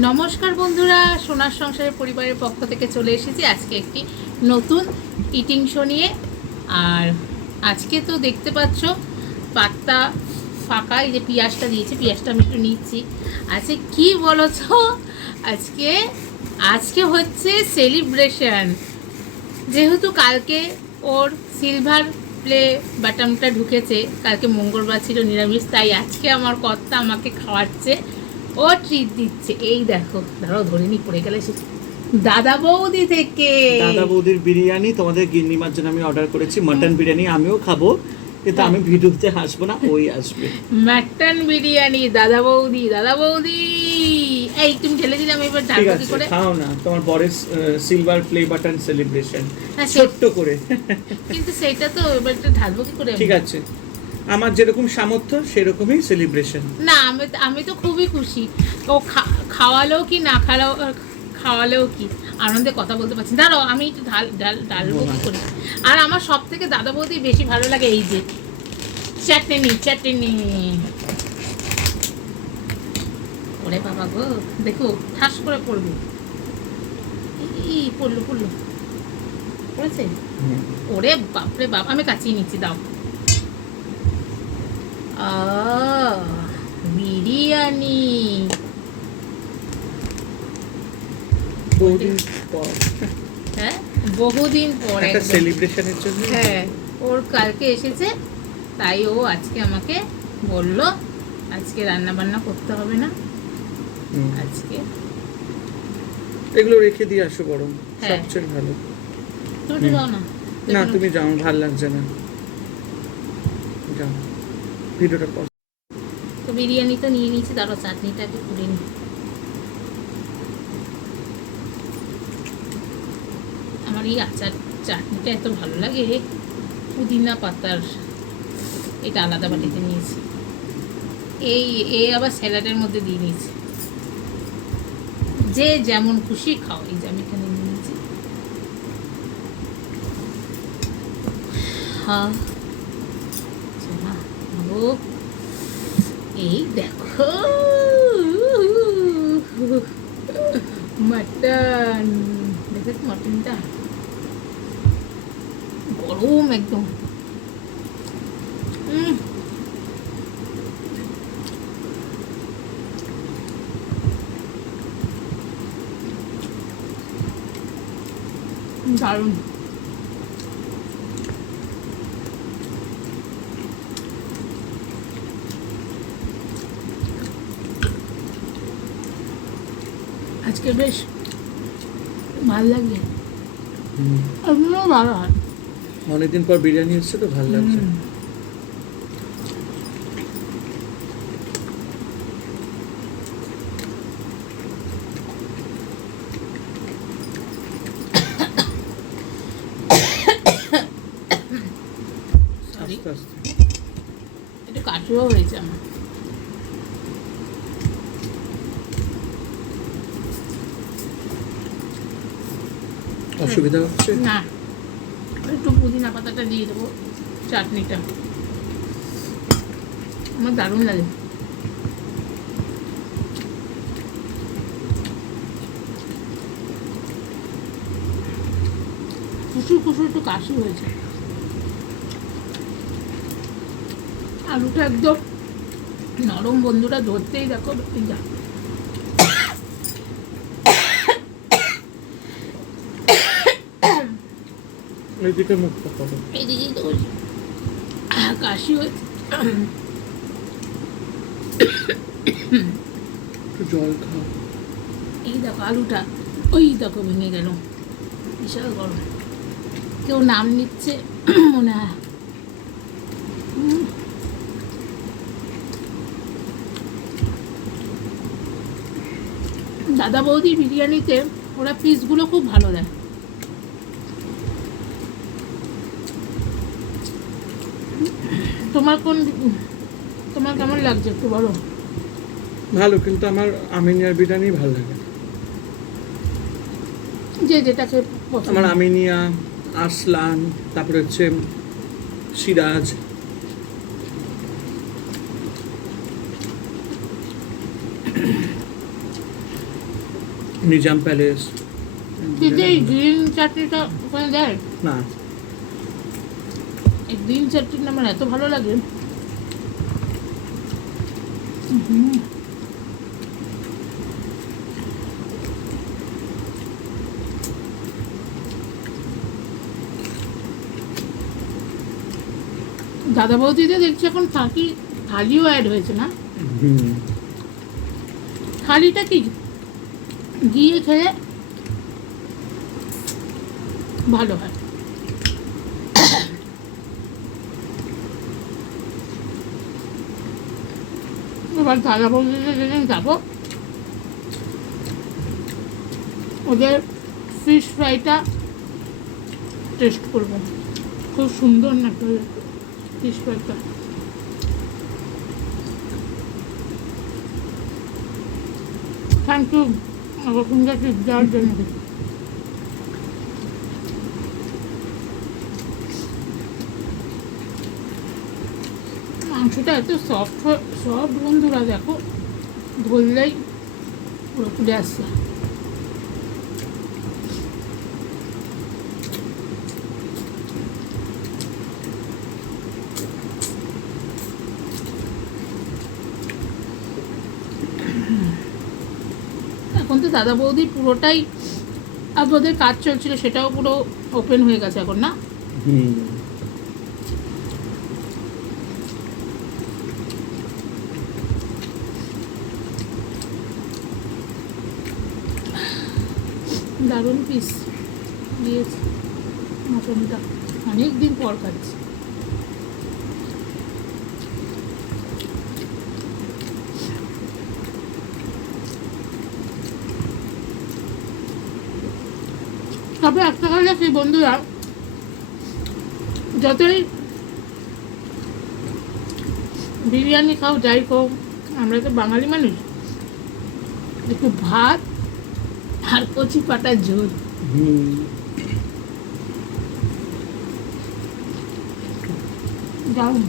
নমস্কার বন্ধুরা, সোনার সংসারের পরিবারের পক্ষ থেকে চলে এসেছি আজকে একটি নতুন ইটিং শো নিয়ে। আর আজকে তো দেখতে পাচ্ছ পাত্তা ফাঁকা, এই যে পেঁয়াজটা দিয়েছি, পেঁয়াজটা আমি একটু নিচ্ছি। আজকে কি বলো তো, আজকে আজকে হচ্ছে সেলিব্রেশন। যেহেতু কালকে ওর সিলভার প্লে বাটনটা ঢুকেছে, কালকে মঙ্গলবার ছিল নিরামিষ, তাই আজকে আমার কর্তা আমাকে খাওয়াচ্ছে, ও ট্রিট দিচ্ছে। এই দেখো, ধরো ধরিনি পড়ে গেলে সে দাদা বৌদি থেকে। দাদা বৌদির বিরিয়ানি তোমাদের গিন্নিমার জন্য আমি অর্ডার করেছি। মটন বিরিয়ানি আমিও খাবো, কিন্তু আমি ভিডিওতে হাসবো না, ওই আসবে। মাটন বিরিয়ানি দাদা বৌদি, দাদা বৌদি। এই তুমি ঢেলে দিলে, আমি এবার ঢালবো কি করে? খাও না, তোমার বরের সিলভার প্লে বাটন সেলিব্রেশন হ্যাঁ, ছোট্ট করে। কিন্তু সেটা তো এবার একটু ঢালবো কি করে? ঠিক আছে, আমার যেরকম সামর্থ্য সেরকমই সেলিব্রেশন। না, আমি তো খুবই খুশি। ও খাওয়ালেও কি না খাওয়ালেও কি, আনন্দে কথা বলতে পারছি। দাঁড়াও, আমি একটু ঢালবো কি করে? আর আমার সব থেকে দাদা বৌদি বেশি ভালো লাগে এই যে চাটনি। ওরে বাবা গো, দেখো ঠাস করে পড়বে। পড়লো পড়েছে। ওরে বাপরে বাপ, আমি কাচিয়ে নিচ্ছি, দাও। বিরিয়ানি হ্যাঁ, বহুদিন পর একটা সেলিব্রেশনের জন্য। হ্যাঁ, ওর কালকে এসেছে, তাই ও আজকে আমাকে বললো আজকে রান্না বান্না করতে হবে না, আজকে এগুলো রেখে দিয়ে আসো বরং, হ্যাঁ। সবচেয়ে ভালো। তুমি যাও না। না তুমি যাও, ভালো লাগছে না, যাও। ভিডিওটা পজ। তো বিরিয়ানি তো নিয়ে নিয়েছি, দাঁড়ো চাটনিটা একটু তুলে নিই। আমার এই আচার চাটনিটা এত ভালো লাগে, পুদিনা পাতার। এটা আলাদা বাটিতে নিয়েছি, এই আবার স্যালাডের মধ্যে দিয়ে নিয়েছি। যে যেমন খুশি খাও। এই যে আমি এখানে নিয়েছি। হ্যাঁ, এই দেখো মটন, দেখেছ মটনটা গরম একদম। দারুণ। আজকে বেশ ভালো লাগছে, এমনিও ভালো হয়। অনেকদিন পর বিরিয়ানি এসছে তো ভালো লাগছে। আস্তে আস্তে একটু কাটুও হয়েছে আমার। অসুবিধা হচ্ছে না, একটু পুদিনা পাতাটা দিয়ে দেবো, চাটনিটা আমার দারুণ লাগে। কুসুর একটু কাশি হয়েছে। আলুটা একদম নরম বন্ধুরা, ধরতেই দেখো যা। এইদিকে মুখটা করো, এদিকেই তো কাশি হয়েছে। একটু জল খাও। এই দেখো আলুটা, ওই দেখো ভেঙে গেল, বিশাল গরম। কেউ নাম নিচ্ছে মনে হয়। দাদা বৌদির বিরিয়ানিতে ওরা পিসগুলো খুব ভালো দেয়। তোমার কেমন লাগছে একটু বলো? ভালো, কিন্তু আমার আমিনিয়ার বিরিয়ানি ভালো লাগে। যে যেটাকে আমার আমিনিয়া, আরসলান, তারপরে হচ্ছে সিরাজ। নিজাম প্যালেস। কিন্তু এই গ্রিন চাটনিটা ওখানে দেয়, না, এই গ্রিন চাটনিটা আমার এত ভালো লাগে। দাদা বৌদিতে দেখছি এখন থালিও অ্যাড হয়েছে না? হুম, থালিটা কি গিয়ে খেলে ভালো হয়। এবার দাদা বৌদিতে যেদিন যাবো ওদের ফিশ ফ্রাইটা টেস্ট করবো, খুব সুন্দর না ফিশ ফ্রাইটা। থ্যাংক ইউ আমার ফিঙ্গার টিপ দেওয়ার জন্য। মাংসটা এত সফট বন্ধুরা, দেখো ধরলেই পুরো তুলে আসছে। এখন তো দাদা বৌদি পুরোটাই, আর ওদের কাজ চলছিল সেটাও পুরো ওপেন হয়ে গেছে এখন না? হুম। দারুণ পিস দিয়েছে মটনটা, অনেক দিন পর খাচ্ছি। তবে একটা কথা কি বন্ধুরা, যতই বিরিয়ানি খাও যাই খাও, আমরা তো বাঙালি মানুষ, একটু ভাত আর কচি পাটার ঝোল, দারুণ।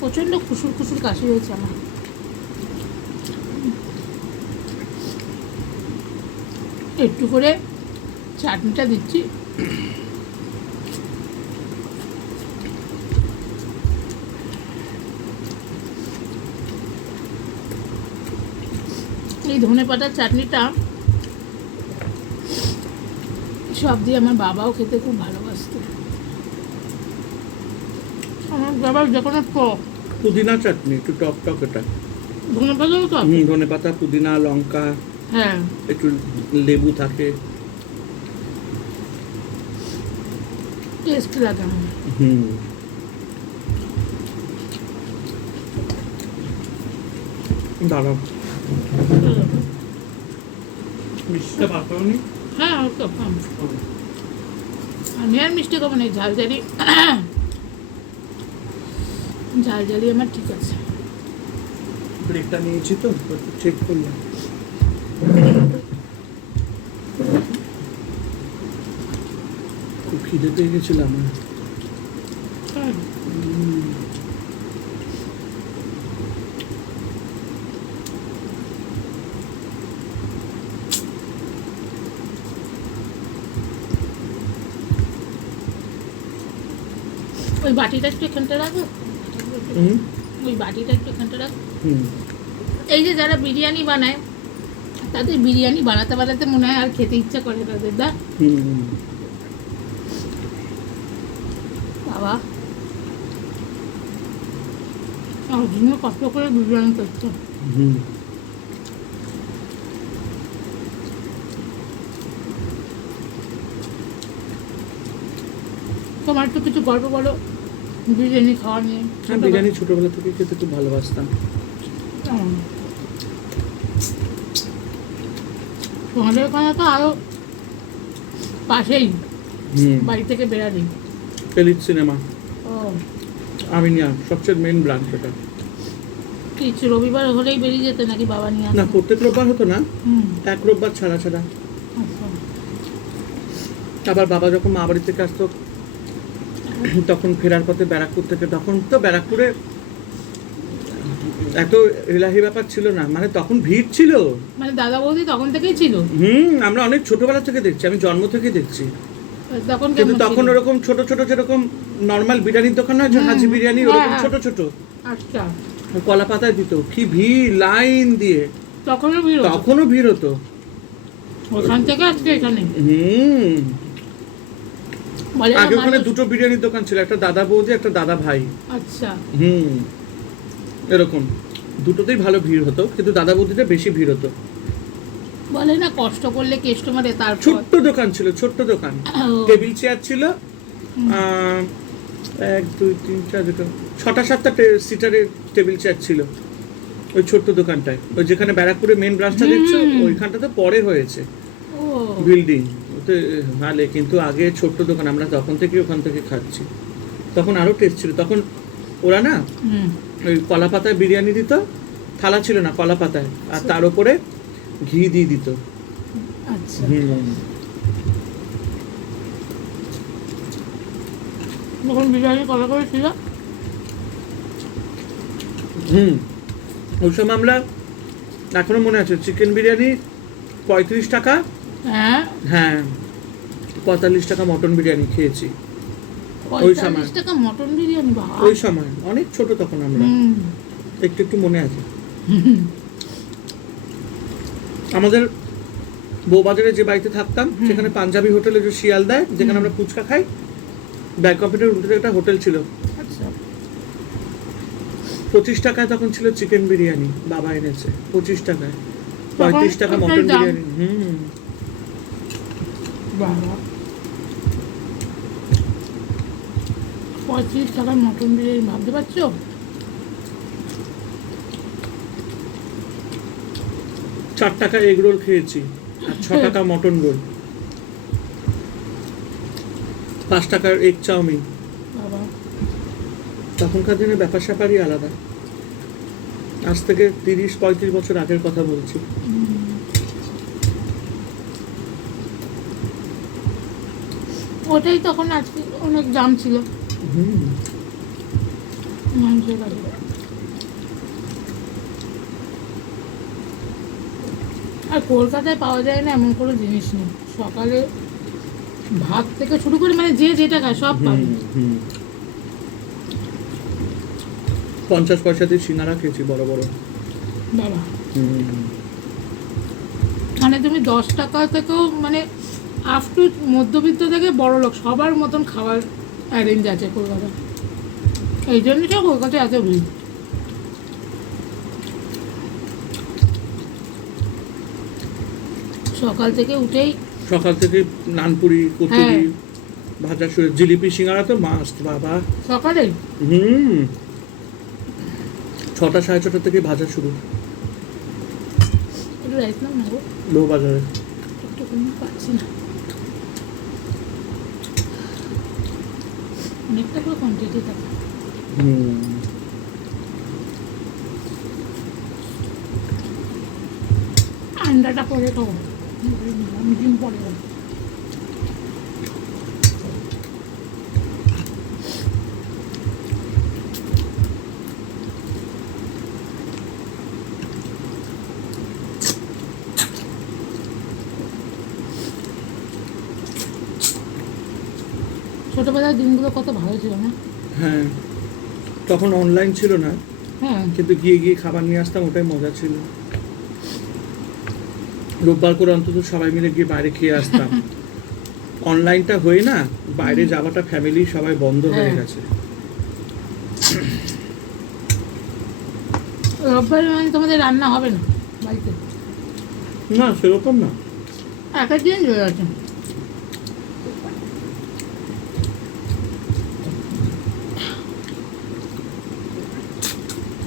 প্রচণ্ড খুশুর কাশি হয়েছে আমার। একটু করে চাটনিটা দিচ্ছি, এই ধনেপাতার চাটনিটা সব দিয়ে আমার বাবাও খেতে খুব ভালোবাসতো। আমার বাবার যে কোনো টক পুদিনা চাটনি একটু টক টক, এটা ধনেপাতাও তো ধনেপাতা, পুদিনা, লঙ্কা, হ্যাঁ একটু লেবু থাকে, টেস্ট লাগে আমার। হুম। দাঁড়াও, মিষ্টিটা বার করনি? হ্যাঁ ওকে, আমি আর মিষ্টি খাবো না, ঝালঝালি ঝালঝালি আমার ঠিক আছে। ব্রেকটা নিয়েছি তো, চেক করলাম। খুব খিদে পেয়ে গেছিলাম। হ্যাঁ। ওই বাটিটা একটু এখানটা রাখো, ওই বাটিটা একটু এখানটা রাখো। এই যে যারা বিরিয়ানি বানায় তাদের বিরিয়ানি বানাতে বানাতে মনে হয় আর খেতে ইচ্ছা করে তাদের, দা বাবা আমার জন্য কষ্ট করে বিরিয়ানি করছে। তোমার তো কিছু গল্প বলো বিরিয়ানি খাওয়া নিয়ে হ্যাঁ, বিরিয়ানি ছোটবেলা থেকে খেতে খুব ভালোবাসতাম। তোমাদের ওখানে তো আরো পাশেই হুম, বাড়ি থেকে বেরালি। এলিট সিনেমা ও আমিনিয়া সবচেয়ে মেন ব্রাঞ্চ এটা। কিছু রবিবার হলেই বেরিয়ে যেতে নাকি বাবা নিয়ে না, আসতো? প্রত্যেক রোববার হতো না, হুম, এক রোববার ছাড়া ছাড়া। আচ্ছা। আবার বাবা যখন মা বাড়ি থেকে আসতো তখন ফেরার পথে ব্যারাকপুর থেকে, তখন তো ব্যারাকপুরে এত এলাহি ব্যাপার ছিল না, মানে তখন ভিড় ছিল। মানে দাদা বৌদি তখন থেকেই ছিল? আমরা অনেক ছোটবেলা থেকে দেখছি, আমি জন্ম থেকে দেখছি। তখন কিন্তু কেমন তখন ছিল? ওরকম ছোট ছোট যেরকম নর্মাল বিরিয়ানির দোকান হয় যে হাজি বিরিয়ানি, ওরকম হ্যাঁ। ছোট ছোট আচ্ছা, কলা পাতায় দিত, কি ভিড় লাইন দিয়ে। তখনও ভিড় হতো? তখনও ভিড় হতো। ওখান থেকে আজকে এখানে বলে না আগে ওখানে মানুষ- দুটো বিরিয়ানির দোকান ছিল, একটা দাদা বৌদি, একটা দাদা ভাই। আচ্ছা, এরকম দুটোতেই ভালো ভিড় হতো, কিন্তু দাদা বৌদিতে বেশি ভিড় হতো। বলে না কষ্ট করলে কাস্টমারে তারপর। ছোট্ট দোকান ছিল, ছোট্ট দোকান, ও, টেবিল চেয়ার ছিল, 1 2 3 4 দুটো 6টা 7টা সিটারের টেবিল চেয়ার ছিল ওই ছোট্ট দোকানটায়। ওই যেখানে ব্যারাকপুরে মেন ব্রাঞ্চটা দেখছো, ওইখানটা তো পরে হয়েছে ও, বিল্ডিং, ওতে ভালো। কিন্তু আগে ছোট্ট দোকান, আমরা তখন থেকে ওখান থেকে খাচ্ছি, তখন আরো টেস্ট ছিল। তখন ওরা না হুম, ওই কলা পাতায় বিরিয়ানি দিত, থালা ছিল না, কলা পাতায়, আর তার উপরে ঘি দিয়ে দিত। আচ্ছা। তখন বিরিয়ানি কত করে ছিল? ওই সময় আমরা, এখনো মনে আছে, চিকেন বিরিয়ানি 35 টাকা, হ্যাঁ, হ্যাঁ 45 টাকা মটন বিরিয়ানি খেয়েছি ওই সময়। 45 টাকা মটন বিরিয়ানি, বাবা। ওই সময় অনেক ছোট তখন আমরা, হুম, একটু একটু মনে আছে। আমাদের বউবাজারে যে বাড়িতে থাকতাম, সেখানে পাঞ্জাবি হোটেলে যে শিয়ালদায়, যেখানে আমরা ফুচকা খাই, ব্যাক অফিসের উল্টো একটা হোটেল ছিল। আচ্ছা, 25 টাকায় তখন ছিল চিকেন বিরিয়ানি, বাবা এনেছে 25 টাকায়, 35 টাকা তখন মটন ওটাই দাম। বিরিয়ানি। বাবা, 35 টাকার মটন বিরিয়ানি, ভাবতে পারছো? 4 টাকা এগ রোল খেয়েছি, আর 6 টাকা মটন রোল, 5 টাকার এগ চাউমিন। বাবা, তখনকার দিনে ব্যাপার স্যাপারই আলাদা। আজ থেকে 30-35 বছর আগের কথা বলছি। ওটাই তখন আজকে অনেক দাম ছিল মানুষের কাছে। আর কলকাতায় পাওয়া যায় না এমন কোনো জিনিস নেই। সকালে ভাত থেকে শুরু করে মানে যে যেটা খায় সব পাবে। 50 পয়সা দিয়ে সিঙ্গারা খেয়েছি, বড় বড়। বাবা, মানে তুমি 10 টাকা থেকেও মানে আপ টু মধ্যবিত্ত থেকে বড় লোক সবার মতন খাবার অ্যারেঞ্জ আছে কলকাতায়। এই জন্যই তো কলকাতায় এত ভিড়। সকাল থেকে উঠেই সকাল থেকে নানপুরি, কচুরি, হ্যাঁ। ভাজা শুরু, জিলিপি, সিঙ্গারা তো মাস্ট বাবা। সকালে 6টা 6:30 থেকে ভাজা শুরু একটু রাইস নাও না গো, বউবাজারে। একটুখানি পাচ্ছি না, অনেকটা করে কোয়ান্টিটি থাকে। আন্ডাটা পরে খাবো, ডিম পরে খাবো। ছোটবেলার দিনগুলো কত ভালো ছিল না? হ্যাঁ, তখন অনলাইন ছিল না, হ্যাঁ, কিন্তু গিয়ে গিয়ে খাবার নিয়ে আসতাম, ওটাই মজা ছিল। রোববার করে অন্তত সবাই মিলে গিয়ে বাইরে খেয়ে আসতাম। অনলাইনটা হয়ে না, বাইরে যাওয়াটা ফ্যামিলি সবাই বন্ধ হয়ে হ্যাঁ। গেছে। রোববার মানে তোমাদের রান্না হবে না বাড়িতে? না, সেরকম না। এক এক দিন চলে আছে।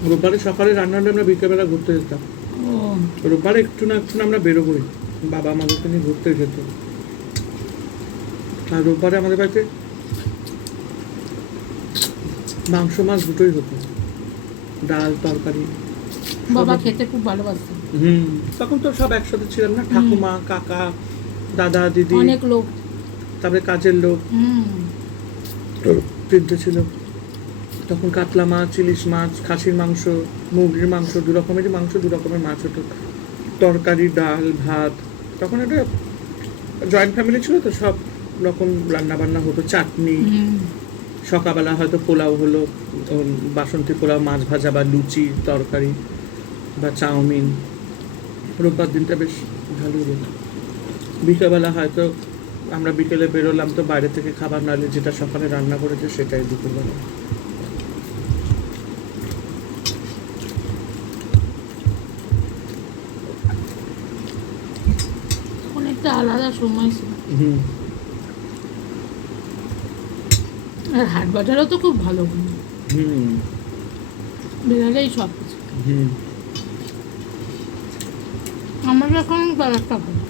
রোববারে সকালে রান্না হলে আমরা বিকেলবেলা ঘুরতে যেতাম। ও রোববারে একটু না আমরা বেরোবোই, বাবা আমাদেরকে নিয়ে ঘুরতে যেত। আর রোববারে আমাদের বাড়িতে মাংস মাছ দুটোই হতো, ডাল তরকারি। বাবা খেতে খুব ভালোবাসতো। তখন তো সব একসাথে ছিলাম না, ঠাকুমা কাকা দাদা দিদি অনেক লোক, তারপরে কাজের লোক তিনটে ছিল। তখন কাতলা মাছ, ইলিশ মাছ, খাসির মাংস, মুরগির মাংস, দু রকমেরই মাংস, দু রকমের মাছ হতো, তরকারি ডাল ভাত। তখন একটা জয়েন্ট ফ্যামিলি ছিল তো, সব রকম রান্না বান্না হতো, চাটনি। সকালবেলা হয়তো পোলাও হলো, বাসন্তী পোলাও, মাছ ভাজা বা লুচি তরকারি বা চাউমিন। রোববার দিনটা বেশ ভালোই হতো। বিকেলবেলা হয়তো আমরা বিকেলে বেরোলাম তো বাইরে থেকে খাবার, নাহলে যেটা সকালে রান্না করেছে সেটাই দুপুরবেলা। অনেকটা আলাদা সময় ছিল। আর হাট বাজারও তো খুব ভালো, বেরালেই সব কিছু। আমার এখন বাজারটা ভালো।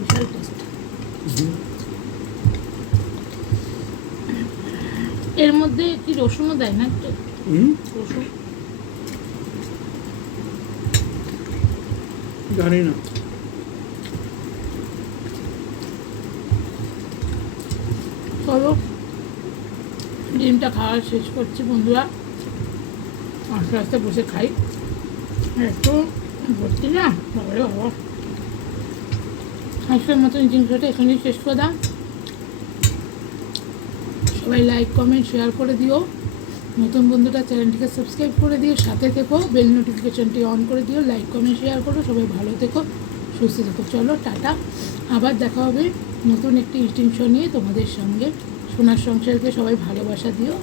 বিশাল টেস্ট। এর মধ্যে কি রসুনও দেয় না একটু? রসুন জানি না। চলো ডিমটা খাওয়া শেষ করছি বন্ধুরা, আস্তে আস্তে বসে খাই। একটু ভর্তি না বাবারে বাবা। আজকের মতন জিনিসটা এখানেই শেষ করে দাম। সবাই লাইক কমেন্ট শেয়ার করে দিও, নতুন বন্ধুটা চ্যানেলটিকে সাবস্ক্রাইব করে দিও, সাথে থেকো, বেল নোটিফিকেশনটি অন করে দিও, লাইক কমেন্ট শেয়ার করো। সবাই ভালো থেকো, সুস্থ থেকো। চলো টাটা, আবার দেখা হবে নতুন একটি ইটিং শো নিয়ে তোমাদের সঙ্গে। সোনার সংসারকে সবাই ভালোবাসা দিও।